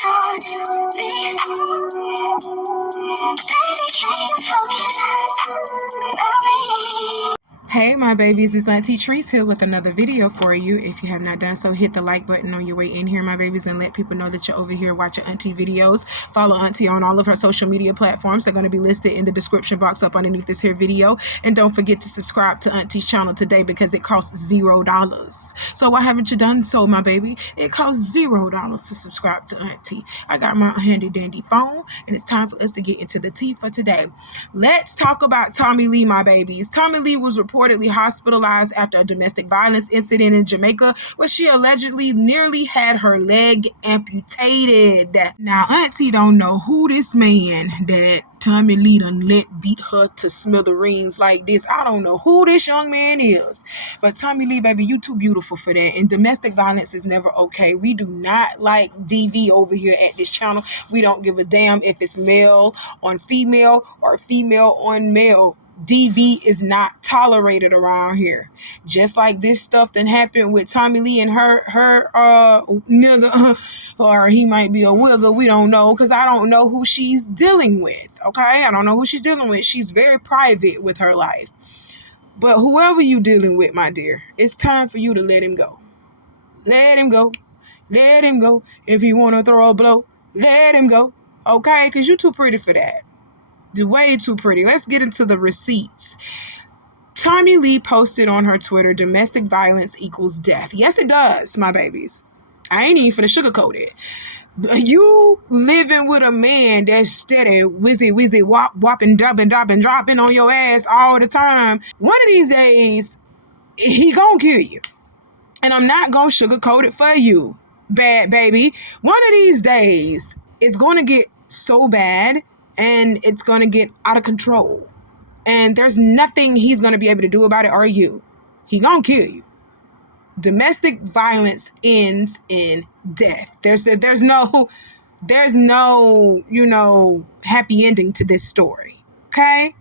told you be. Baby, can you focus on me? Hey my babies, it's Auntie Trice here with another video for you. If you have not done so, hit the like button on your way in here, my babies, and let people know that you're over here watching Auntie videos. Follow Auntie on all of her social media platforms. They're going to be listed in the description box up underneath this here video. And don't forget to subscribe to Auntie's channel today because it costs $0. So why haven't you done so, my baby? It costs $0 to subscribe to Auntie. I got my handy dandy phone, and it's time for us to get into the tea for today. Let's talk about Tommie Lee, my babies. Tommie Lee was reportedly hospitalized after a domestic violence incident in Jamaica where she allegedly nearly had her leg amputated. Now, Auntie don't know who this man that Tommie Lee done let beat her to smithereens like this. I don't know who this young man is. But Tommie Lee, baby, you too beautiful for that. And domestic violence is never okay. We do not like DV over here at this channel. We don't give a damn if it's male on female or female on male. DV is not tolerated around here. Just like this stuff that happened with Tommie Lee and her nigga, or he might be a wigger, we don't know, because I don't know who she's dealing with, okay? I don't know who she's dealing with. She's very private with her life. But whoever you dealing with, my dear, it's time for you to let him go. Let him go. Let him go. If he want to throw a blow, let him go, okay? Because you too pretty for that. Way too pretty. Let's get into the receipts. Tommie Lee posted on her Twitter, domestic violence equals death. Yes, it does, my babies. I ain't even finna sugarcoat it. You living with a man that's steady, whizzy, whopping, dropping on your ass all the time. One of these days, he gonna kill you. And I'm not gonna sugarcoat it for you, bad baby. One of these days, it's gonna get so bad and it's going to get out of control. And there's nothing he's going to be able to do about it, or you. He going to kill you. Domestic violence ends in death. There's no, happy ending to this story. Okay?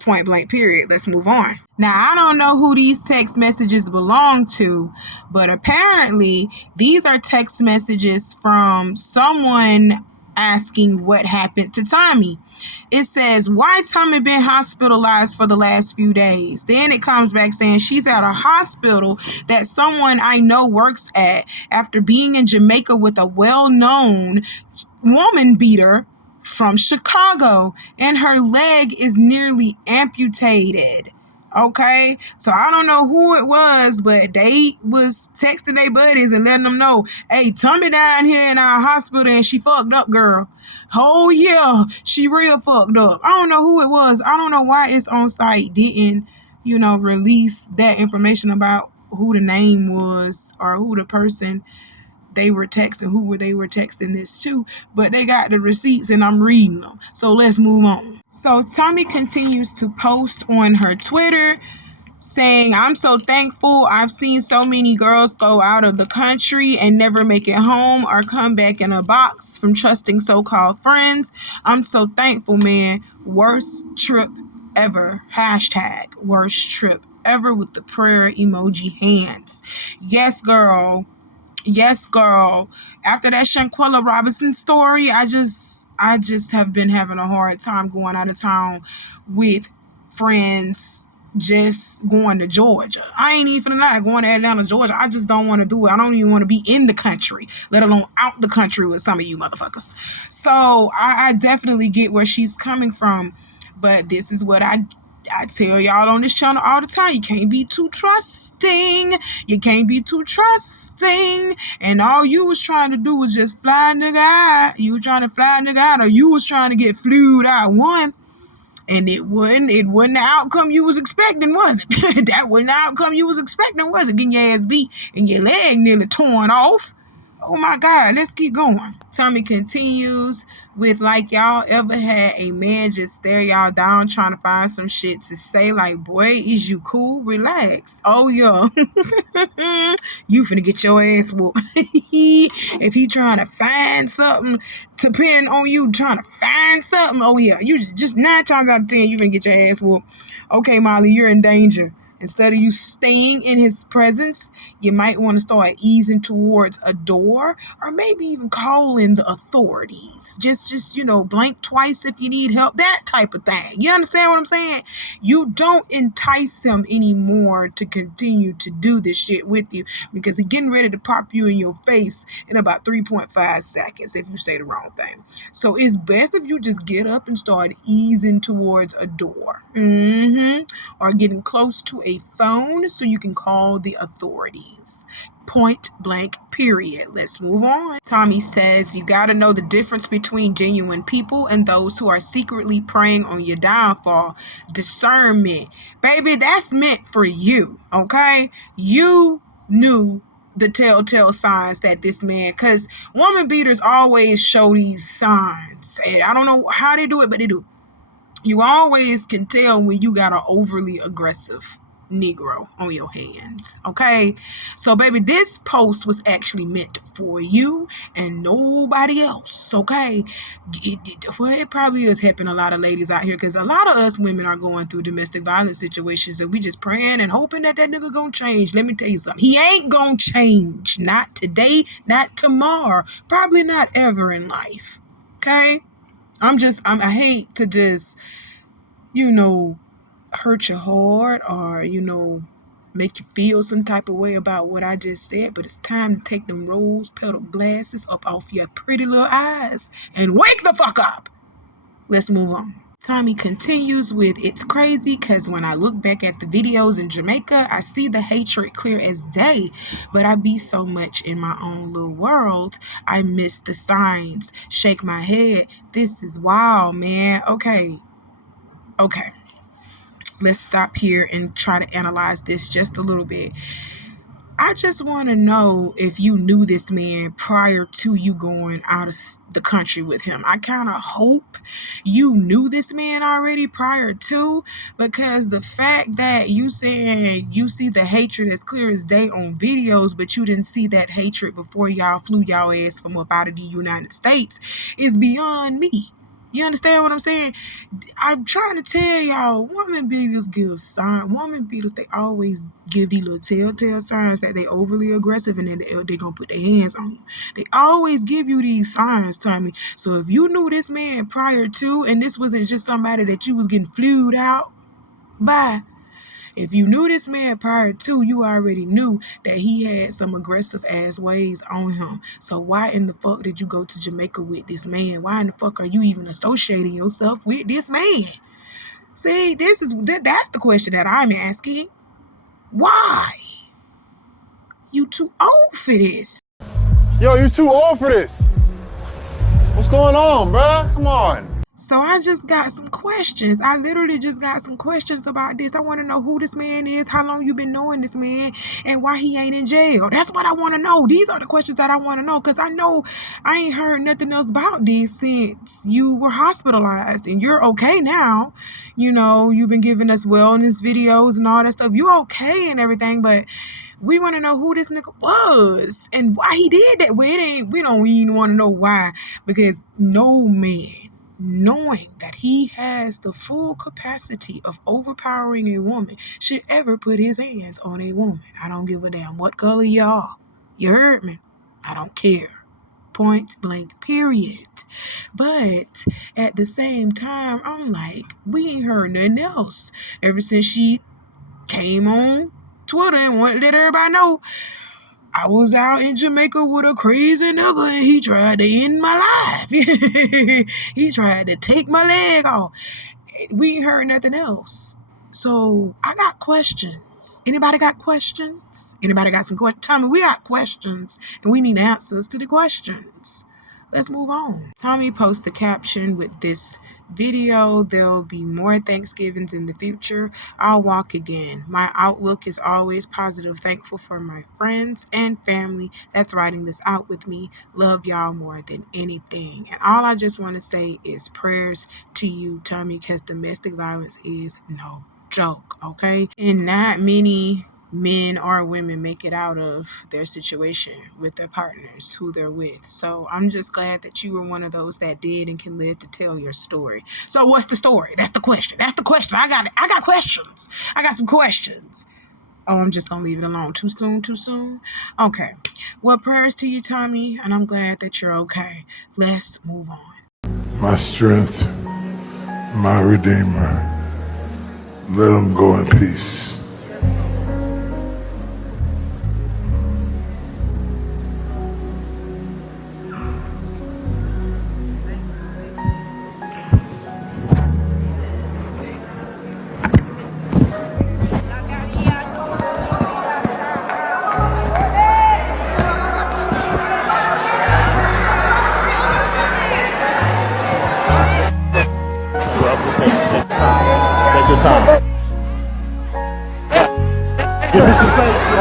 Point blank, period. Let's move on. Now, I don't know who these text messages belong to, but apparently these are text messages from someone asking what happened to Tommie. It says, why Tommie been hospitalized for the last few days? Then it comes back saying she's at a hospital that someone I know works at after being in Jamaica with a well-known woman beater from Chicago, and her leg is nearly amputated. Okay, so I don't know who it was, but they was texting their buddies and letting them know, hey, Tommie down here in our hospital and she fucked up, girl. Oh yeah, she real fucked up. I don't know who it was. I don't know why it's on site didn't, release that information about who the name was or who the person they were texting, they were texting this to, but they got the receipts and I'm reading them. So let's move on. So Tommie continues to post on her Twitter saying, I'm so thankful. I've seen so many girls go out of the country and never make it home or come back in a box from trusting so-called friends. I'm so thankful, man. Worst trip ever. Hashtag worst trip ever with the prayer emoji hands. Yes, girl. Yes, girl. After that Shanquella Robinson story, I just have been having a hard time going out of town with friends, just going to Georgia. I ain't even not going to Atlanta, Georgia. I just don't want to do it. I don't even want to be in the country, let alone out the country with some of you motherfuckers. So I definitely get where she's coming from, but this is what I tell y'all on this channel all the time. You can't be too trusting. You can't be too trusting. And all you was trying to do was just fly a nigga out. You were trying to fly a nigga out, or you was trying to get flued out one. And it wasn't the outcome you was expecting, was it? That wasn't the outcome you was expecting, was it? Getting your ass beat and your leg nearly torn off. Oh my God, let's keep going. Tommie continues with, like, y'all ever had a man just stare y'all down trying to find some shit to say, like, boy, is you cool? Relax. Oh yeah. You finna get your ass whooped. If he trying to find something to pin on you, trying to find something, oh yeah, you just 9 times out of 10, you finna get your ass whooped. Okay, Molly, you're in danger. Instead of you staying in his presence, you might want to start easing towards a door, or maybe even calling the authorities. Just blink twice if you need help, that type of thing. You understand what I'm saying? You don't entice him anymore to continue to do this shit with you, because he's getting ready to pop you in your face in about 3.5 seconds if you say the wrong thing. So it's best if you just get up and start easing towards a door. Or getting close to a phone so you can call the authorities. Point blank, period. Let's move on. Tommie says, you got to know the difference between genuine people and those who are secretly preying on your downfall. Discernment. Baby, that's meant for you, okay? You knew the telltale signs that this man, because woman beaters always show these signs. And I don't know how they do it, but they do. You always can tell when you got an overly aggressive Negro on your hands, okay? So, baby, this post was actually meant for you and nobody else, okay? It probably is helping a lot of ladies out here, because a lot of us women are going through domestic violence situations, and we just praying and hoping that nigga gonna change. Let me tell you something. He ain't gonna change. Not today, not tomorrow, probably not ever in life, okay? I hate to just, hurt your heart or, make you feel some type of way about what I just said, but it's time to take them rose-petal glasses up off your pretty little eyes and wake the fuck up. Let's move on. Tommie continues with, it's crazy because when I look back at the videos in Jamaica, I see the hatred clear as day, but I be so much in my own little world, I miss the signs, shake my head. This is wild, man. Okay. Let's stop here and try to analyze this just a little bit. I just want to know if you knew this man prior to you going out of the country with him. I kind of hope you knew this man already prior to, because the fact that you saying you see the hatred as clear as day on videos, but you didn't see that hatred before y'all flew y'all ass from up out of the United States is beyond me. You understand what I'm saying? I'm trying to tell y'all, woman beaters give signs. Woman beaters, they always give these little telltale signs that they overly aggressive and then they gonna put their hands on you. They always give you these signs, Tommie. So if you knew this man prior to, and this wasn't just somebody that you was getting flued out by, if you knew this man prior to, you already knew that he had some aggressive ass ways on him. So why in the fuck did you go to Jamaica with this man? Why in the fuck are you even associating yourself with this man? See, that's the question that I'm asking. Why? You too old for this. Yo, you too old for this. What's going on, bruh? Come on. So I just got some questions. I literally just got some questions about this. I want to know who this man is, how long you been knowing this man, and why he ain't in jail. That's what I want to know. These are the questions that I want to know, because I know I ain't heard nothing else about this since you were hospitalized, and you're okay now. You've been giving us wellness videos and all that stuff. You okay and everything, but we want to know who this nigga was and why he did that. We don't even want to know why, because no man, knowing that he has the full capacity of overpowering a woman, should ever put his hands on a woman. I don't give a damn what color you are. You heard me? I don't care. Point blank, period. But at the same time, I'm like, we ain't heard nothing else ever since she came on Twitter and wanted to let everybody know I was out in Jamaica with a crazy nigga and he tried to end my life. He tried to take my leg off. We ain't heard nothing else. So I got questions. Anybody got questions? Anybody got some questions? Tommie, we got questions and we need answers to the questions. Let's move on. Tommie posted the caption with this video, there'll be more Thanksgivings in the future. I'll walk again. My outlook is always positive, thankful for my friends and family that's riding this out with me. Love y'all more than anything. And all I just want to say is prayers to you, Tommie, because domestic violence is no joke, okay? And not many men or women make it out of their situation with their partners, who they're with. So I'm just glad that you were one of those that did and can live to tell your story. So what's the story? That's the question. I got questions. I got some questions. Oh, I'm just going to leave it alone. Too soon? Okay. Well, prayers to you, Tommie, and I'm glad that you're okay. Let's move on. My strength, my redeemer. Let him go in peace.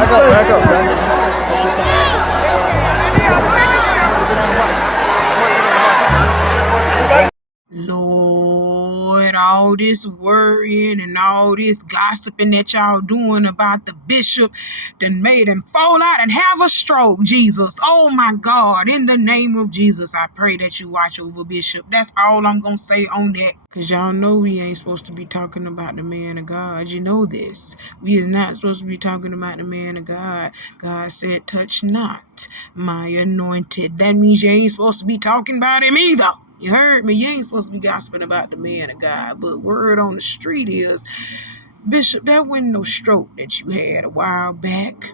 Back up. Lord, all this worrying and all this gossiping that y'all doing about the bishop done made him fall out and have a stroke, Jesus. Oh my God, in the name of Jesus, I pray that you watch over Bishop. That's all I'm gonna say on that. Because y'all know we ain't supposed to be talking about the man of God. You know this. We is not supposed to be talking about the man of God. God said, touch not my anointed. That means you ain't supposed to be talking about him either. You heard me? You ain't supposed to be gossiping about the man of God. But word on the street is, Bishop, that wasn't no stroke that you had a while back.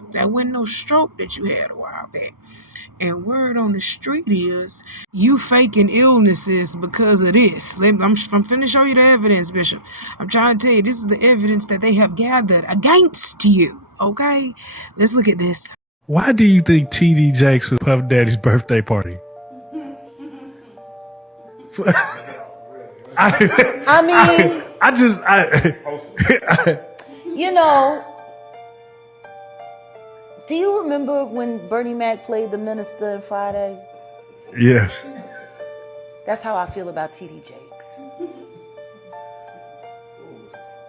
And word on the street is, you faking illnesses because of this. I'm finna show you the evidence, Bishop. I'm trying to tell you, this is the evidence that they have gathered against you, okay? Let's look at this. Why do you think T.D. Jakes was Puff Daddy's birthday party? You know, do you remember when Bernie Mac played the minister in Friday? Yes. That's how I feel about T.D. Jakes.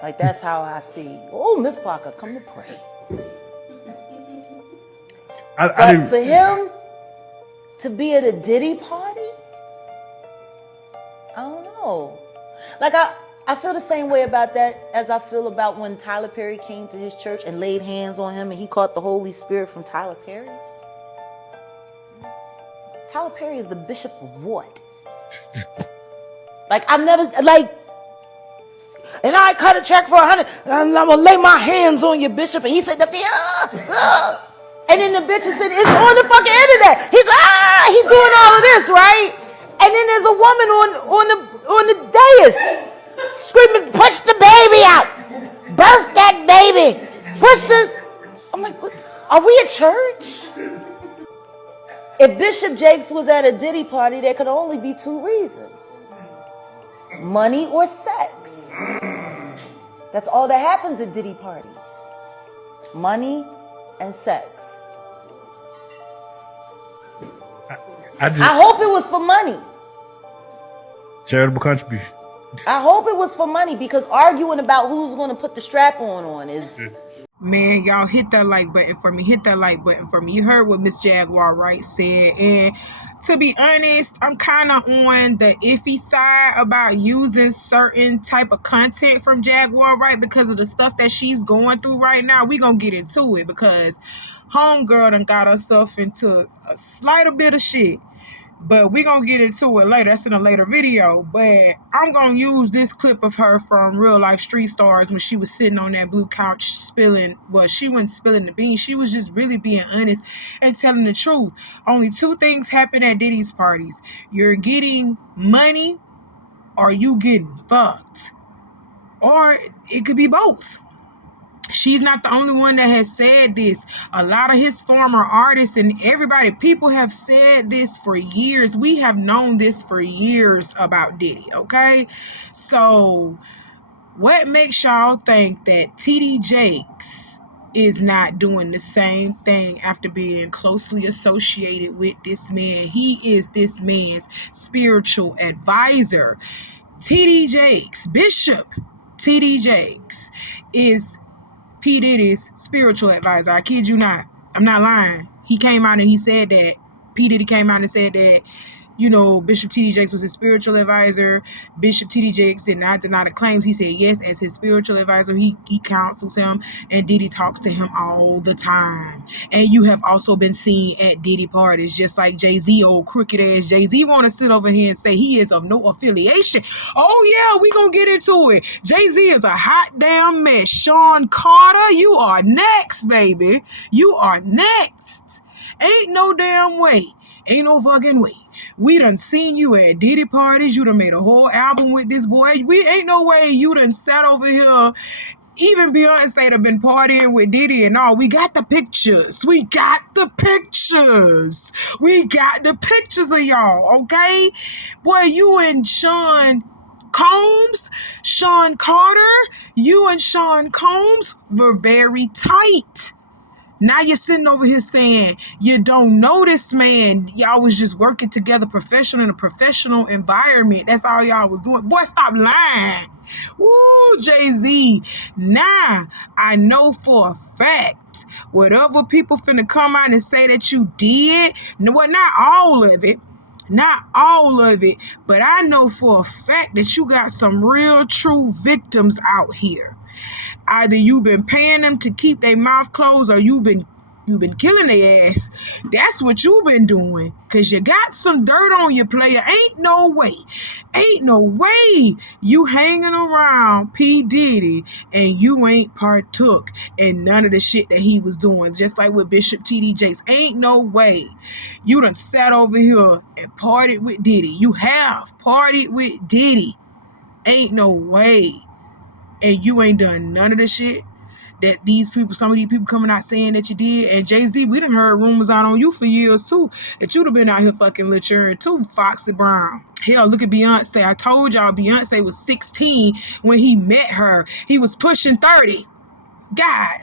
Like, that's how I see. Oh, Miss Parker, come to pray. But for him to be at a Diddy party, I don't know. Like, I feel the same way about that as I feel about when Tyler Perry came to his church and laid hands on him and he caught the Holy Spirit from Tyler Perry. Tyler Perry is the bishop of what? Like, I've never, like, and I cut a check for 100, and I'm gonna lay my hands on your bishop. And he said, and then the bitch said, it's on the fucking internet. He's doing all of this, right? And then there's a woman on the dais screaming, push the baby out. Birth that baby. I'm like, what? Are we a church? If Bishop Jakes was at a Diddy party, there could only be two reasons. Money or sex. That's all that happens at Diddy parties. Money and sex. I hope it was for money. Charitable contribution. I hope it was for money, because arguing about who's going to put the strap on is... Man, y'all hit that like button for me. You heard what Miss Jaguar Wright said. And to be honest, I'm kind of on the iffy side about using certain type of content from Jaguar Wright because of the stuff that she's going through right now. We gonna get into it because homegirl done got herself into a slight bit of shit. But we're going to get into it later. That's in a later video. But I'm going to use this clip of her from Real Life Street Stars when she was sitting on that blue couch spilling. Well, she wasn't spilling the beans. She was just really being honest and telling the truth. Only two things happen at Diddy's parties. You're getting money or you getting fucked. Or it could be both. She's not the only one that has said this. A lot of his former artists and everybody, people have said this for years. We have known this for years about Diddy, okay? So what makes y'all think that T.D. Jakes is not doing the same thing after being closely associated with this man? He is this man's spiritual advisor. T.D. Jakes, Bishop T.D. Jakes, is P. Diddy's spiritual advisor. I kid you not. I'm not lying. He came out and he said that. P. Diddy came out and said that, you know, Bishop T.D. Jakes was his spiritual advisor. Bishop T.D. Jakes did not deny the claims. He said yes, as his spiritual advisor, he counsels him, and Diddy talks to him all the time. And you have also been seen at Diddy parties, just like Jay-Z, old crooked ass Jay-Z want to sit over here and say he is of no affiliation. Oh yeah, we gonna get into it. Jay-Z is a hot damn mess. Sean Carter, you are next, baby. You are next. Ain't no damn way. Ain't no fucking way. We done seen you at Diddy parties. You done made a whole album with this boy. We ain't no way you done sat over here. Even Beyonce done been partying with Diddy and all. We got the pictures. We got the pictures. We got the pictures of y'all, okay? Boy, you and Sean Carter, you and Sean Combs were very tight. Now you're sitting over here saying you don't know this man. Y'all was just working together professional in a professional environment. That's all y'all was doing. Boy, stop lying. Woo, Jay-Z. Now, I know for a fact, whatever people finna come out and say that you did, well, not all of it, but I know for a fact that you got some real true victims out here. Either you've been paying them to keep their mouth closed, or you've been killing their ass. That's what you've been doing. Cause you got some dirt on you, player. Ain't no way you hanging around P. Diddy and you ain't partook in none of the shit that he was doing. Just like with Bishop T.D. Jakes. Ain't no way you done sat over here and partied with Diddy. You have partied with Diddy. Ain't no way. And you ain't done none of the shit that some of these people coming out saying that you did. And Jay-Z, we done heard rumors out on you for years too, that you'd have been out here fucking maturing too, Foxy Brown. Hell, look at Beyonce. I told y'all Beyonce was 16 when he met her. He was pushing 30. God,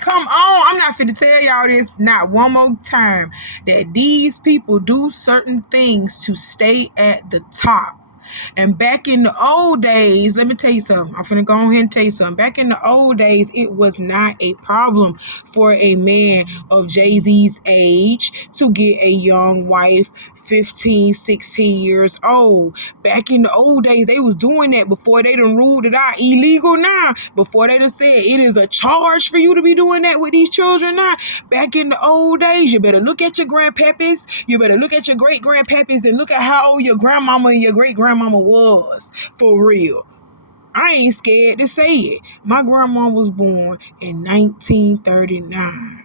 come on. I'm not finna tell y'all this not one more time, that these people do certain things to stay at the top. And back in the old days, let me tell you something. I'm finna go ahead and tell you something. Back in the old days, it was not a problem for a man of Jay-Z's age to get a young wife, 15, 16 years old. Back in the old days, they was doing that before they done ruled it out illegal now. Before they done said it is a charge for you to be doing that with these children now. Back in the old days, you better look at your grandpappies. You better look at your great-grandpappies and look at how old your grandmama and your great-grandmama was. For real. I ain't scared to say it. My grandma was born in 1939.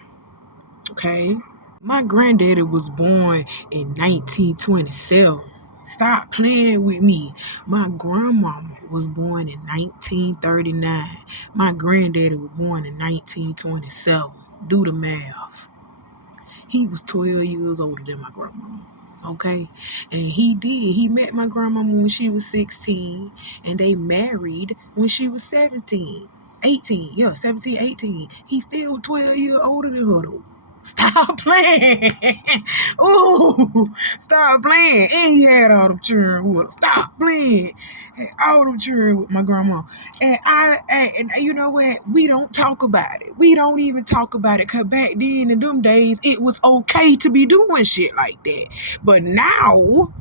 Okay? My granddaddy was born in 1927. Stop playing with me. My grandmama was born in 1939. My granddaddy was born in 1927. Do the math. He was 12 years older than my grandmama. Okay? And he met my grandmama when she was 16. And they married when she was 17. 18. He's still 12 years older than her though. Stop playing. Ooh, stop playing. And he had all them children with her. Stop playing. Had all them children with my grandma. And you know what? We don't talk about it. We don't even talk about it. Because back then in them days, it was okay to be doing shit like that. But now,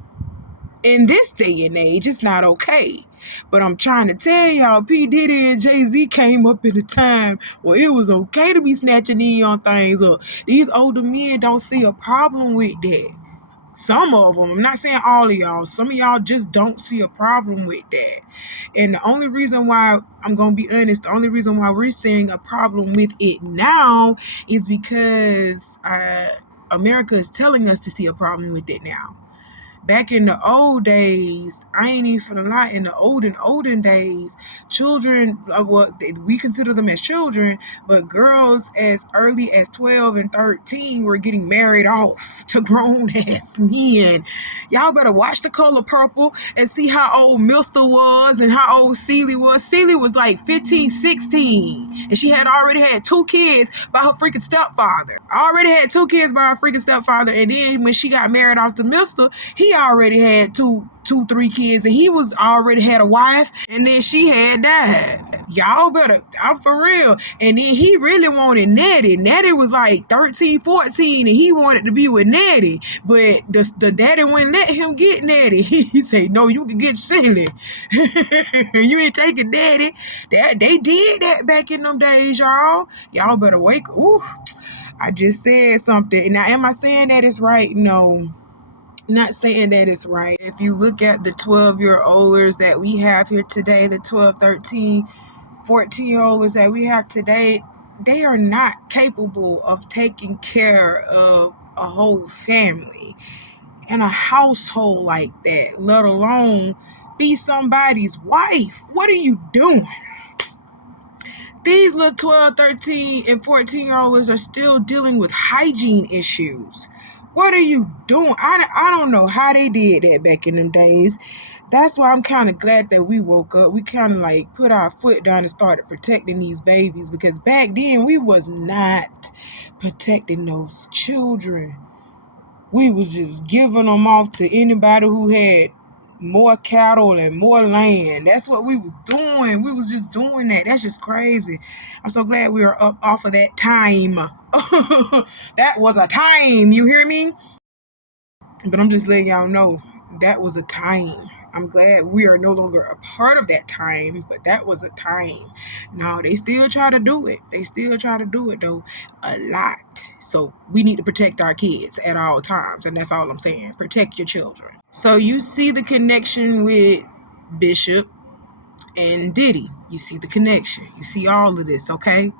in this day and age, it's not okay. But I'm trying to tell y'all, P. Diddy and Jay-Z came up in a time where it was okay to be snatching these young things up. These older men don't see a problem with that. Some of them, I'm not saying all of y'all, some of y'all just don't see a problem with that. And the only reason why, I'm going to be honest, the only reason why we're seeing a problem with it now is because America is telling us to see a problem with it now. Back in the old days, I ain't even finna lie, in the olden days, children, we consider them as children, but girls as early as 12 and 13 were getting married off to grown-ass men. Y'all better watch The Color Purple and see how old Mister was and how old Celie was. Celie was like 15, 16, and she had already had 2 kids by her freaking stepfather. And then when she got married off to Mister, he already had 3 kids, and he was already had a wife, and then she had died. Y'all better, I'm for real. And then he really wanted Nettie. Nettie was like 13, 14, and he wanted to be with Nettie. But the daddy wouldn't let him get Nettie. He said, no, you can get Silly. You ain't taking Daddy. They did that back in them days, y'all. Y'all better wake up. Ooh, I just said something. Now, am I saying that it's right? No. Not saying that it's right. If you look at the 12-year-olds that we have here today, the 12, 13, 14-year-olds that we have today, they are not capable of taking care of a whole family and a household like that, let alone be somebody's wife. What are you doing? These little 12, 13, and 14-year-olds are still dealing with hygiene issues. What are you doing? I don't know how they did that back in them days. That's why I'm kind of glad that we woke up. We kind of like put our foot down and started protecting these babies, because back then we was not protecting those children. We was just giving them off to anybody who had more cattle and more land. That's what we was doing. We was just doing that. That's just crazy. I'm so glad we were up off of that time. That was a time. You hear me? But I'm just letting y'all know that was a time. I'm glad we are no longer a part of that time, but that was a time. No, they still try to do it. They still try to do it, though, a lot. So we need to protect our kids at all times, and that's all I'm saying. Protect your children. So you see the connection with Bishop and Diddy. You see the connection. You see all of this, okay?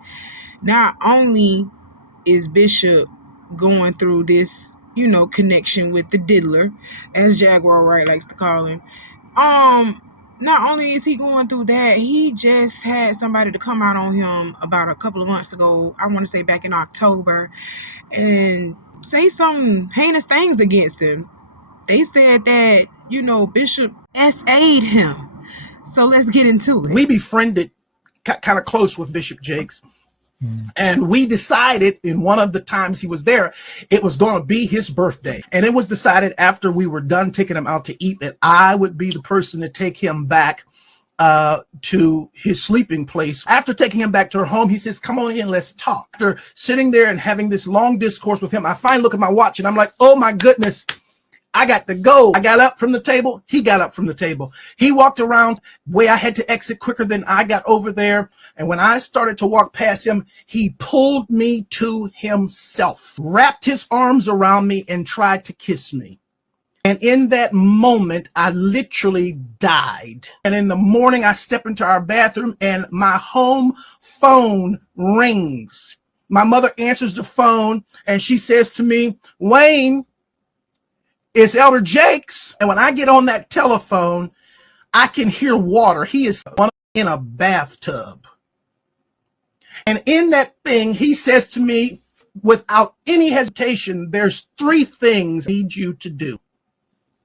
Not only is Bishop going through this, connection with the diddler, as Jaguar Wright likes to call him. Not only is he going through that, he just had somebody to come out on him about a couple of months ago, I want to say back in October, and say some heinous things against him. They said that, Bishop SA'd him. So let's get into it. We befriended kind of close with Bishop Jakes. And we decided in one of the times he was there, it was going to be his birthday. And it was decided after we were done taking him out to eat that I would be the person to take him back to his sleeping place. After taking him back to her home, he says, come on in, let's talk. After sitting there and having this long discourse with him, I finally look at my watch and I'm like, oh my goodness, I got to go. I got up from the table. He got up from the table. He walked around way I had to exit quicker than I got over there. And when I started to walk past him, he pulled me to himself, wrapped his arms around me and tried to kiss me. And in that moment, I literally died. And in the morning, I step into our bathroom and my home phone rings. My mother answers the phone and she says to me, Wayne, it's Elder Jakes. And when I get on that telephone, I can hear water. He is in a bathtub. And in that thing, he says to me, without any hesitation, there's 3 things I need you to do.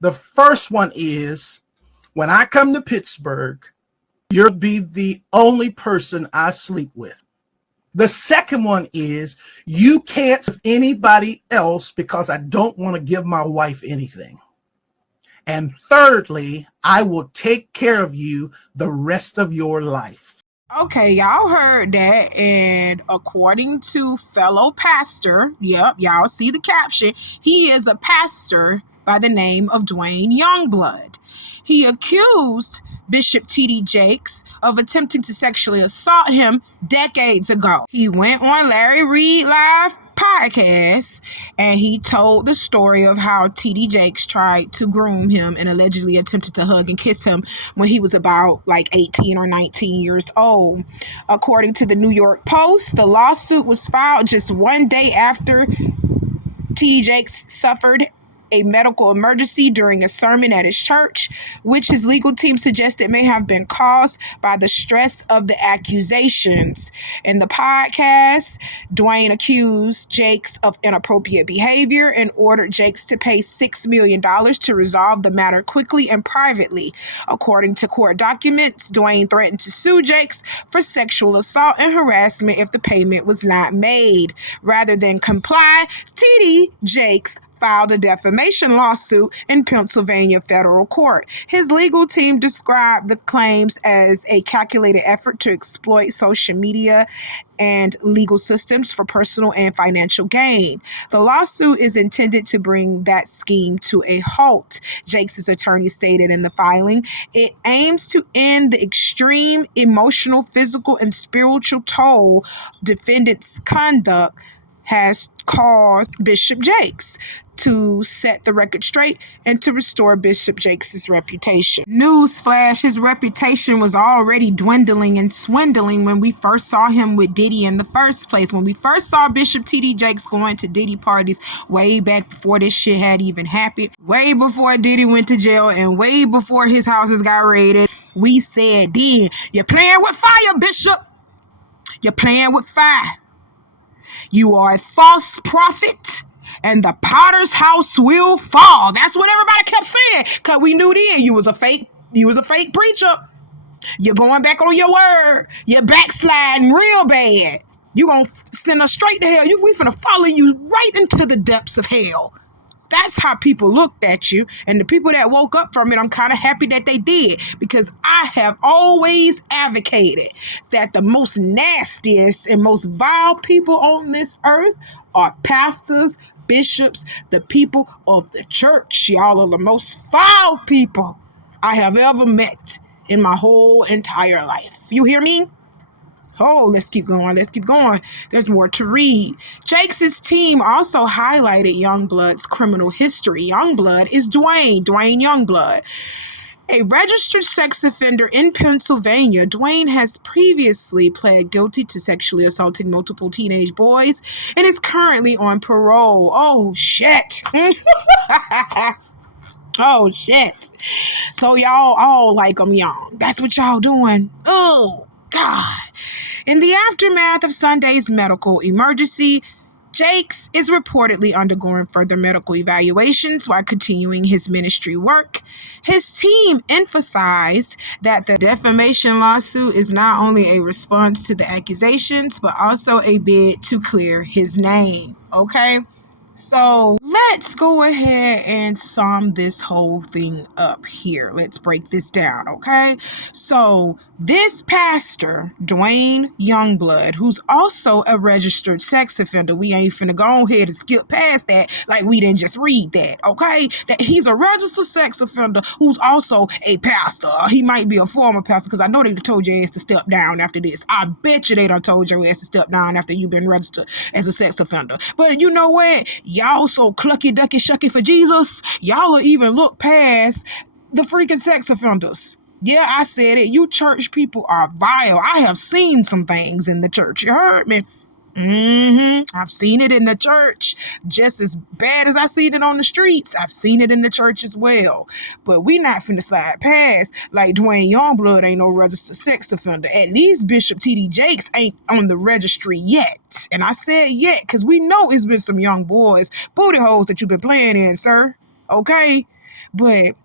The first one is, when I come to Pittsburgh, you'll be the only person I sleep with. The second one is, you can't see anybody else because I don't want to give my wife anything. And thirdly, I will take care of you the rest of your life. Okay, y'all heard that, and according to fellow pastor, yep, y'all see the caption, he is a pastor by the name of Dwayne Youngblood. He accused Bishop T.D. Jakes of attempting to sexually assault him decades ago. He went on Larry Reed Live podcast and he told the story of how T.D. Jakes tried to groom him and allegedly attempted to hug and kiss him when he was about like 18 or 19 years old. According to the New York Post, the lawsuit was filed just one day after T.D. Jakes suffered a medical emergency during a sermon at his church, which his legal team suggested may have been caused by the stress of the accusations. In the podcast, Dwayne accused Jakes of inappropriate behavior and ordered Jakes to pay $6 million to resolve the matter quickly and privately. According to court documents, Dwayne threatened to sue Jakes for sexual assault and harassment if the payment was not made. Rather than comply, T.D. Jakes filed a defamation lawsuit in Pennsylvania federal court. His legal team described the claims as a calculated effort to exploit social media and legal systems for personal and financial gain. The lawsuit is intended to bring that scheme to a halt, Jakes' attorney stated in the filing. It aims to end the extreme emotional, physical, and spiritual toll defendants' conduct has caused Bishop Jakes, to set the record straight and to restore Bishop Jakes' reputation. Newsflash, his reputation was already dwindling and swindling when we first saw him with Diddy in the first place. When we first saw Bishop T.D. Jakes going to Diddy parties way back before this shit had even happened, way before Diddy went to jail, and way before his houses got raided, we said, then, you're playing with fire, Bishop. You're playing with fire. You are a false prophet, and the potter's house will fall. That's what everybody kept saying, because we knew then you was a fake preacher. You're going back on your word. You're backsliding real bad. You're going to send us straight to hell. We finna follow you right into the depths of hell. That's how people looked at you. And the people that woke up from it, I'm kind of happy that they did, because I have always advocated that the most nastiest and most vile people on this earth are pastors, bishops, the people of the church. Y'all are the most foul people I have ever met in my whole entire life. You hear me? Oh, let's keep going. There's more to read. Jakes' team also highlighted Youngblood's criminal history. Youngblood is Dwayne Youngblood. A registered sex offender in Pennsylvania, Dwayne has previously pled guilty to sexually assaulting multiple teenage boys and is currently on parole. Oh, shit. Oh, shit. So y'all all like him young. That's what y'all doing. Oh, God. In the aftermath of Sunday's medical emergency, Jakes is reportedly undergoing further medical evaluations while continuing his ministry work. His team emphasized that the defamation lawsuit is not only a response to the accusations, but also a bid to clear his name. Okay? So let's go ahead and sum this whole thing up here. Let's break this down, okay? So this pastor, Dwayne Youngblood, who's also a registered sex offender, we ain't finna go ahead and skip past that like we didn't just read that, okay? That he's a registered sex offender who's also a pastor. He might be a former pastor, because I know they told your ass to step down after this. I bet you they done told your ass to step down after you've been registered as a sex offender. But you know what? Y'all so clucky ducky shucky for Jesus, y'all will even look past the freaking sex offenders. Yeah, I said it. You church people are vile. I have seen some things in the church. You heard me? I've seen it in the church just as bad as I seen it on the streets. I've seen it in the church as well. But we not finna slide past like Dwayne Youngblood ain't no registered sex offender. At least Bishop T.D. Jakes ain't on the registry yet. And I said yet because we know it's been some young boys, booty holes that you've been playing in, sir. Okay? But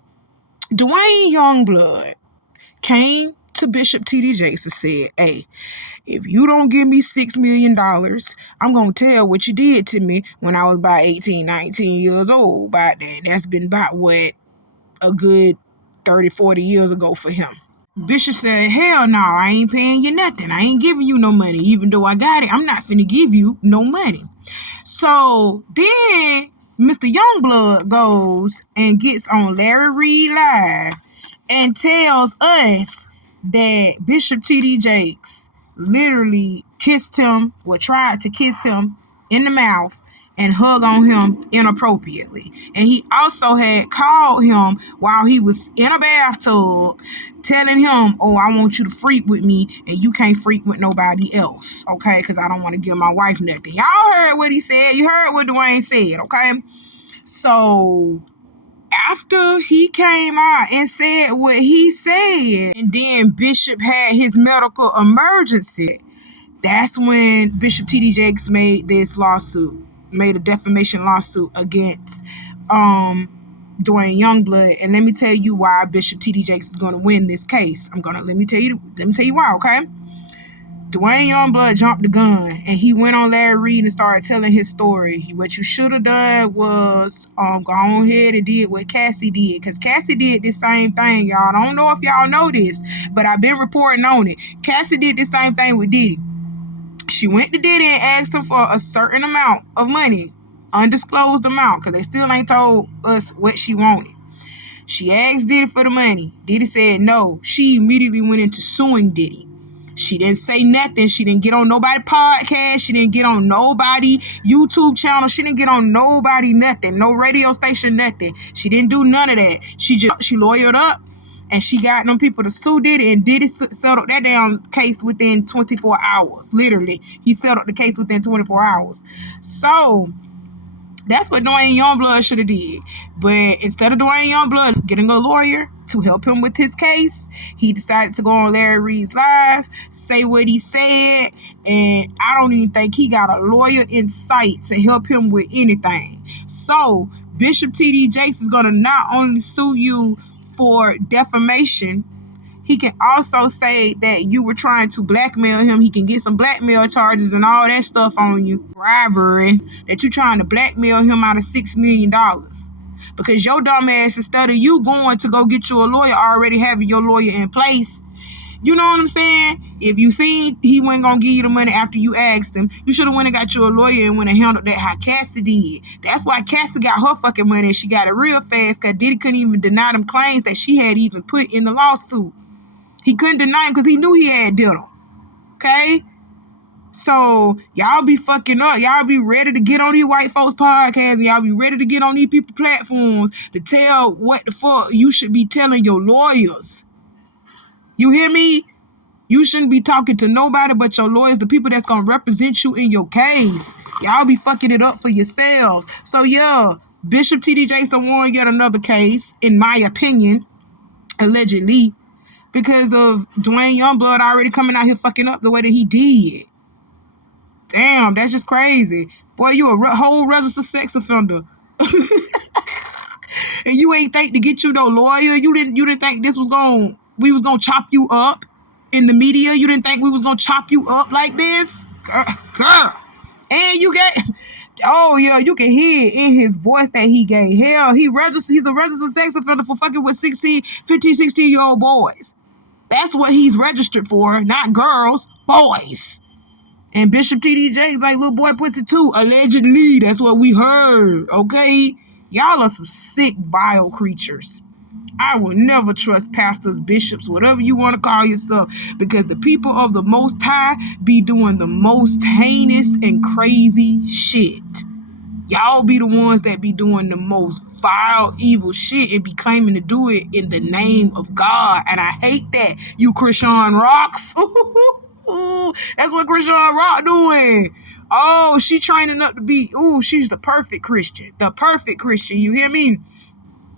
Dwayne Youngblood came to Bishop T.D. Jakes and said, hey, if you don't give me $6 million, I'm going to tell what you did to me when I was about 18, 19 years old. By then, that's been about, what, a good 30, 40 years ago for him. Bishop said, hell no, I ain't paying you nothing. I ain't giving you no money. Even though I got it, I'm not finna give you no money. So then Mr. Youngblood goes and gets on Larry Reid Live and tells us that Bishop T.D. Jakes literally kissed him or tried to kiss him in the mouth and hug on him inappropriately. And he also had called him while he was in a bathtub, telling him, oh, I want you to freak with me and you can't freak with nobody else, okay? Because I don't want to give my wife nothing. Y'all heard what he said. You heard what Dwayne said, okay? So after he came out and said what he said, and then Bishop had his medical emergency, that's when Bishop T.D. Jakes made this lawsuit, made a defamation lawsuit against Dwayne Youngblood. And let me tell you why Bishop T.D. Jakes is going to win this case. Let me tell you why, okay? Dwayne Youngblood jumped the gun and he went on Larry Reed and started telling his story. What you should have done was go on ahead and did what Cassie did, because Cassie did the same thing, y'all. I don't know if y'all know this, but I've been reporting on it. Cassie did the same thing with Diddy. She went to Diddy and asked him for a certain amount of money, undisclosed amount, because they still ain't told us what she wanted. She asked Diddy for the money. Diddy said no. She immediately went into suing Diddy. She didn't say nothing. She didn't get on nobody's podcast. She didn't get on nobody YouTube channel. She didn't get on nobody nothing. No radio station, nothing. She didn't do none of that. She lawyered up and she got them people to sue Diddy, and Diddy settled that damn case within 24 hours. Literally, he settled the case within 24 hours. So that's what Dwayne Youngblood should have did. But instead of Dwayne Youngblood getting a lawyer to help him with his case, he decided to go on Larry Reed's Live, say what he said, and I don't even think he got a lawyer in sight to help him with anything. So Bishop T.D. Jakes is going to not only sue you for defamation, he can also say that you were trying to blackmail him. He can get some blackmail charges and all that stuff on you. Bribery, that you're trying to blackmail him out of $6 million. Because your dumb ass, instead of you going to go get you a lawyer, already having your lawyer in place. You know what I'm saying? If you seen he wasn't going to give you the money after you asked him, you should have went and got you a lawyer and went and handled that how Cassie did. That's why Cassie got her fucking money and she got it real fast, because Diddy couldn't even deny them claims that she had even put in the lawsuit. He couldn't deny him because he knew he had did them. Okay? So, y'all be fucking up. Y'all be ready to get on these white folks podcasts, and y'all be ready to get on these people platforms to tell what the fuck you should be telling your lawyers. You hear me? You shouldn't be talking to nobody but your lawyers, the people that's going to represent you in your case. Y'all be fucking it up for yourselves. So, yeah, Bishop T.D. Jakes won yet another case, in my opinion, allegedly, because of Dwayne Youngblood already coming out here fucking up the way that he did. Damn, that's just crazy. Boy, you a whole registered sex offender. And you ain't think to get you no lawyer. You didn't think we was gonna chop you up in the media. You didn't think we was gonna chop you up like this? Girl. And you get, oh yeah, you can hear in his voice that he gay. Hell, he's a registered sex offender for fucking with 15, 16-year-old boys. That's what he's registered for, not girls, boys. And Bishop T.D. Jakes like little boy pussy too, allegedly. That's what we heard, okay? Y'all are some sick, vile creatures. I will never trust pastors, bishops, whatever you want to call yourself, because the people of the Most High be doing the most heinous and crazy shit. Y'all be the ones that be doing the most vile, evil shit and be claiming to do it in the name of God. And I hate that, you Christian rocks. That's what Christian Rock doing. Oh, she training up to be, she's the perfect Christian. The perfect Christian, you hear me?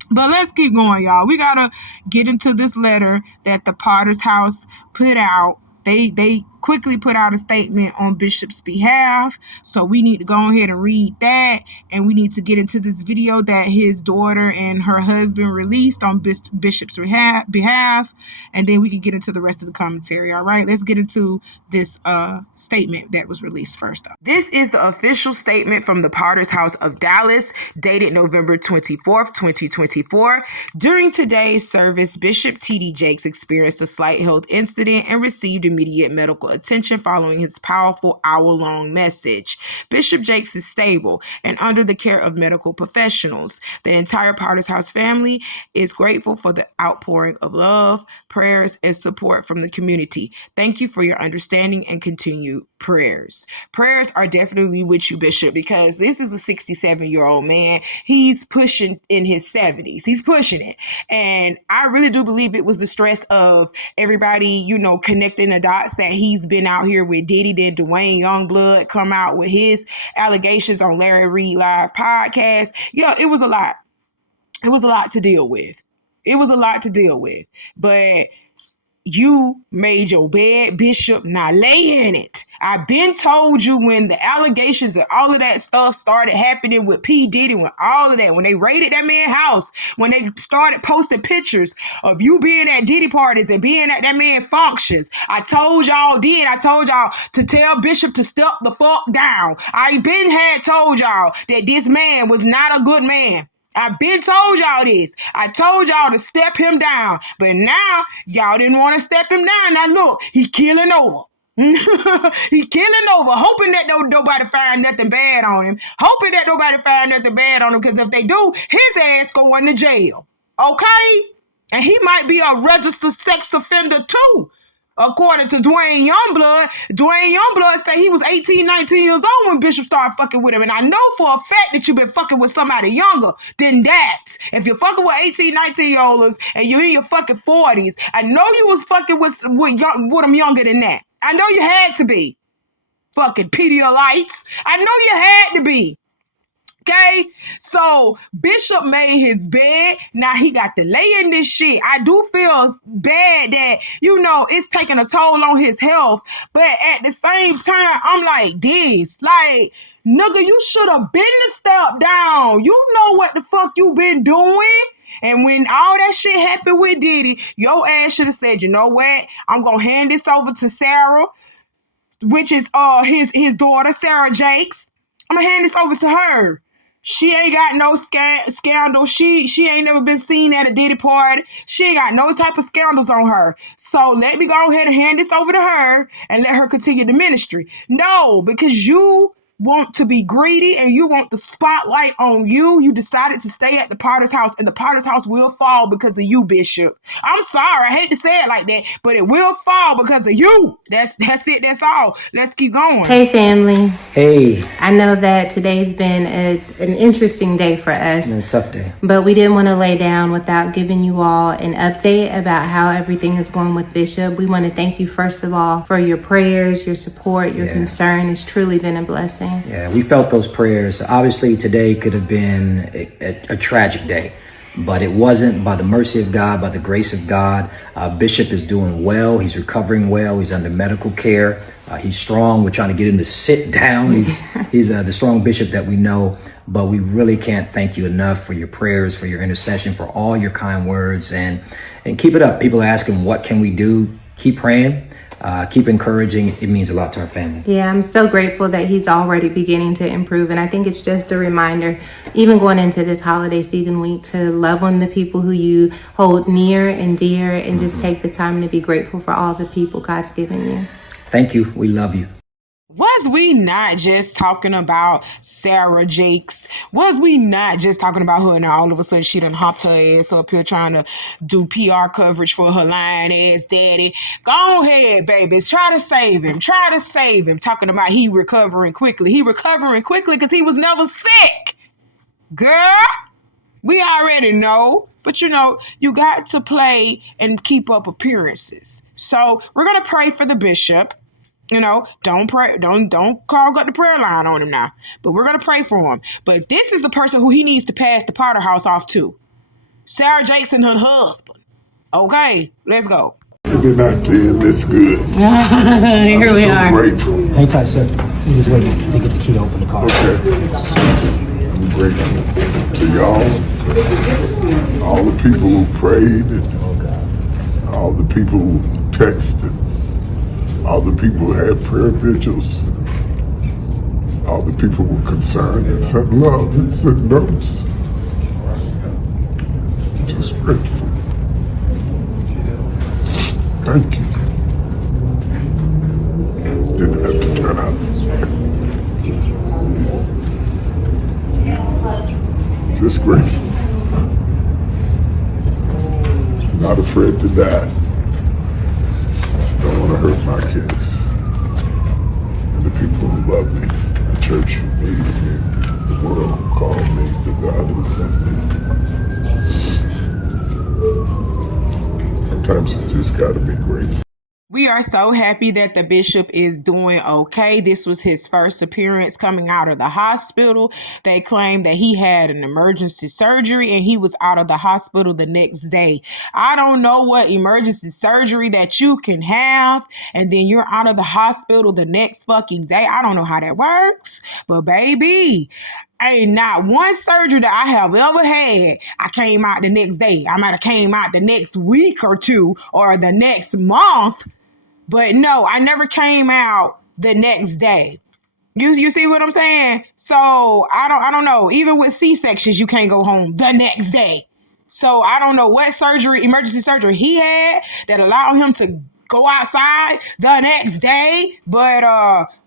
But let's keep going, y'all. We gotta get into this letter that the Potter's House put out. They quickly put out a statement on Bishop's behalf, so we need to go ahead and read that, and we need to get into this video that his daughter and her husband released on Bishop's behalf, and then we can get into the rest of the commentary. All right, let's get into this statement that was released first up. This is the official statement from the Potter's House of Dallas, dated November 24th, 2024. During today's service, Bishop T.D. Jakes experienced a slight health incident and received immediate medical attention following his powerful hour-long message. Bishop Jakes is stable and under the care of medical professionals. The entire Potter's House family is grateful for the outpouring of love, prayers, and support from the community. Thank you for your understanding and continued prayers. Prayers are definitely with you, Bishop, because this is a 67-year-old man. He's pushing in his 70s. He's pushing it. And I really do believe it was the stress of everybody, connecting the dots that he's been out here with Diddy, then Dwayne Youngblood come out with his allegations on Larry Reed Live podcast. Yeah, it was a lot. It was a lot to deal with. But You made your bed, Bishop. Now lay in it. I've been told you when the allegations and all of that stuff started happening with P. Diddy, when all of that, when they raided that man's house, when they started posting pictures of you being at Diddy parties and being at that man's functions, I told y'all to tell Bishop to step the fuck down. I had told y'all that this man was not a good man. I've been told y'all this. I told y'all to step him down. But now, y'all didn't want to step him down. Now look, he killing over. He killing over, hoping that nobody find nothing bad on him. Because if they do, his ass going to jail. Okay? And he might be a registered sex offender too. According to Dwayne Youngblood said he was 18, 19 years old when Bishop started fucking with him. And I know for a fact that you've been fucking with somebody younger than that. If you're fucking with 18, 19-year-olds and you're in your fucking 40s, I know you was fucking with them younger than that. I know you had to be. Fucking Pedialites. I know you had to be. Okay, so Bishop made his bed. Now he got to lay in this shit. I do feel bad that, it's taking a toll on his health. But at the same time, I'm like this. Like, nigga, you should have been to step down. You know what the fuck you been doing? And when all that shit happened with Diddy, your ass should have said, you know what? I'm going to hand this over to Sarah, which is his daughter, Sarah Jakes. I'm going to hand this over to her. She ain't got no scandal. She ain't never been seen at a Diddy party. She ain't got no type of scandals on her. So let me go ahead and hand this over to her and let her continue the ministry. No, because you want to be greedy and you want the spotlight on you. You decided to stay at the Potter's house, and the Potter's house will fall because of you, Bishop. I'm sorry, I hate to say it like that, but it will fall because of you. That's it. That's all. Let's keep going. Hey, family. Hey. I know that today's been an interesting day for us. A tough day. But we didn't want to lay down without giving you all an update about how everything is going with Bishop. We want to thank you, first of all, for your prayers, your support, your concern. It's truly been a blessing. Yeah, we felt those prayers. Obviously, today could have been a tragic day, but it wasn't. By the mercy of God, by the grace of God, Bishop is doing well. He's recovering well. He's under medical care. He's strong. We're trying to get him to sit down. He's the strong bishop that we know, but we really can't thank you enough for your prayers, for your intercession, for all your kind words, and keep it up. People are asking, what can we do? Keep praying. Keep encouraging. It means a lot to our family. Yeah, I'm so grateful that he's already beginning to improve. And I think it's just a reminder, even going into this holiday season week, to love on the people who you hold near and dear, and just take the time to be grateful for all the people God's given you. Thank you. We love you. Was we not just talking about Sarah Jakes? Was we not just talking about her, and all of a sudden she done hopped her ass up here trying to do PR coverage for her lying ass daddy? Go ahead, babies. Try to save him. Talking about he recovering quickly. He recovering quickly because he was never sick. Girl, we already know. But you got to play and keep up appearances. So we're going to pray for the bishop. Don't clog up the prayer line on him now. But we're going to pray for him. But this is the person who he needs to pass the Potter house off to. Sarah Jakes and her husband. Okay, let's go. You did not do this good. Here we are. Grateful. Hang tight, sir. We're just waiting to get the key to open the car. Okay. I'm grateful to y'all, all the people who prayed, and all the people who texted, all the people who had prayer vigils, all the people who were concerned and sent love and sent notes. Just grateful. Thank you. Didn't have to turn out this way. Just grateful. Not afraid to die. Don't want to hurt my kids. And the people who love me, the church who needs me, the world who called me, the God who sent me. Sometimes you just gotta be grateful. We are so happy that the bishop is doing okay. This was his first appearance coming out of the hospital. They claimed that he had an emergency surgery and he was out of the hospital the next day. I don't know what emergency surgery that you can have and then you're out of the hospital the next fucking day. I don't know how that works, but baby, ain't not one surgery that I have ever had. I came out the next day. I might have came out the next week or two or the next month. But no, I never came out the next day. You see what I'm saying? So I don't know. Even with C-sections, you can't go home the next day. So I don't know what surgery, emergency surgery he had that allowed him to go outside the next day. But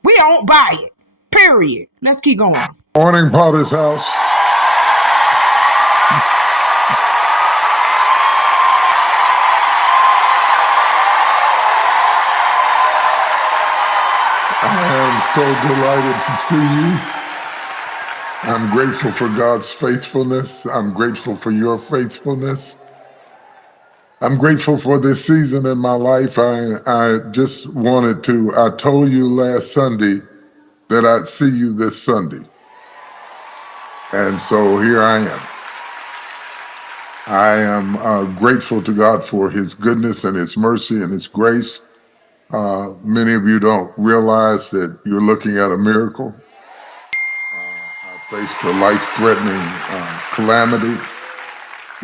we don't buy it. Period. Let's keep going. Morning, Potter's House. I am so delighted to see you. I'm grateful for God's faithfulness. I'm grateful for your faithfulness. I'm grateful for this season in my life. I just wanted to, I told you last Sunday that I'd see you this Sunday. And so here I am. I am grateful to God for his goodness and his mercy and his grace. Many of you don't realize that you're looking at a miracle. I faced a life-threatening calamity,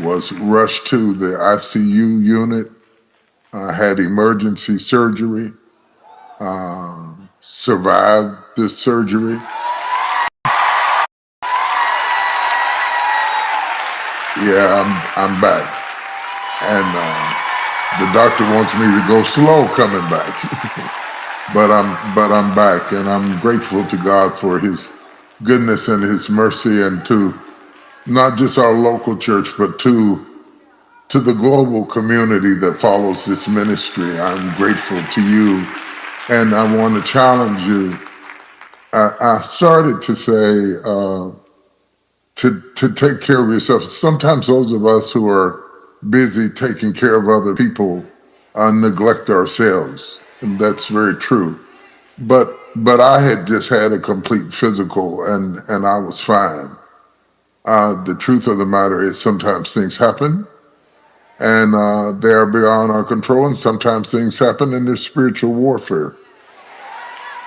was rushed to the ICU unit, had emergency surgery, survived this surgery. Yeah, I'm back. And the doctor wants me to go slow coming back. but I'm back, and I'm grateful to God for his goodness and his mercy, and to not just our local church, but to the global community that follows this ministry. I'm grateful to you, and I want to challenge you. I started to say to take care of yourself. Sometimes those of us who are busy taking care of other people neglect ourselves, and that's very true. But I had just had a complete physical, and I was fine. The truth of the matter is sometimes things happen, and they are beyond our control, and sometimes things happen and there's spiritual warfare.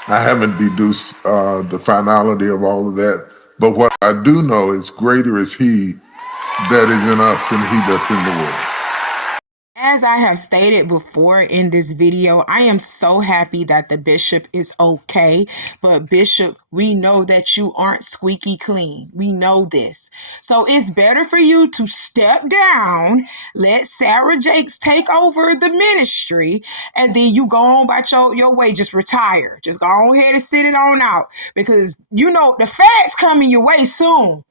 I haven't deduced the finality of all of that, but what I do know is greater is he that is in us than he that's in the world. As I have stated before in this video, I am so happy that the bishop is okay. But Bishop, we know that you aren't squeaky clean. We know this. So it's better for you to step down, let Sarah Jakes take over the ministry, and then you go on about your way. Just retire. Just go on ahead and sit it on out. Because, you know, the facts coming your way soon.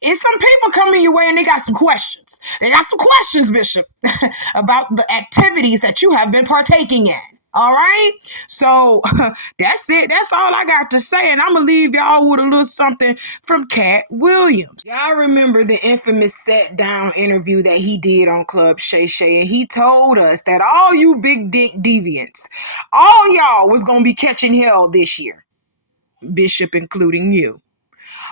It's some people coming your way and they got some questions. They got some questions, Bishop, about the activities that you have been partaking in. All right? So that's it. That's all I got to say. And I'm going to leave y'all with a little something from Cat Williams. Y'all remember the infamous sit down interview that he did on Club Shay Shay. And he told us that all you big dick deviants, all y'all was going to be catching hell this year. Bishop, including you.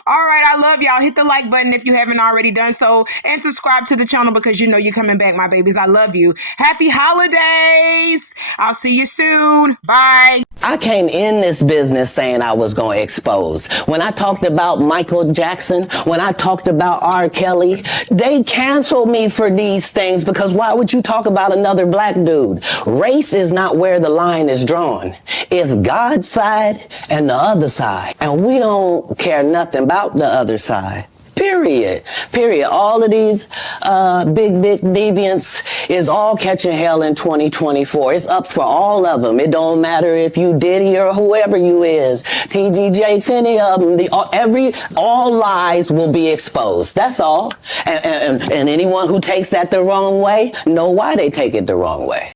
All right, I love y'all. Hit the like button if you haven't already done so, and subscribe to the channel because you know you're coming back, my babies. I love you. Happy holidays. I'll see you soon. Bye. I came in this business saying I was going to expose. When I talked about Michael Jackson, when I talked about R. Kelly, they canceled me for these things because why would you talk about another black dude? Race is not where the line is drawn. It's God's side and the other side. And we don't care nothing about the other side. Period. Period. All of these big dick deviants is all catching hell in 2024. It's up for all of them. It don't matter if you Diddy or whoever you is. TG Jakes, any of them. All lies will be exposed. That's all. And anyone who takes that the wrong way, know why they take it the wrong way.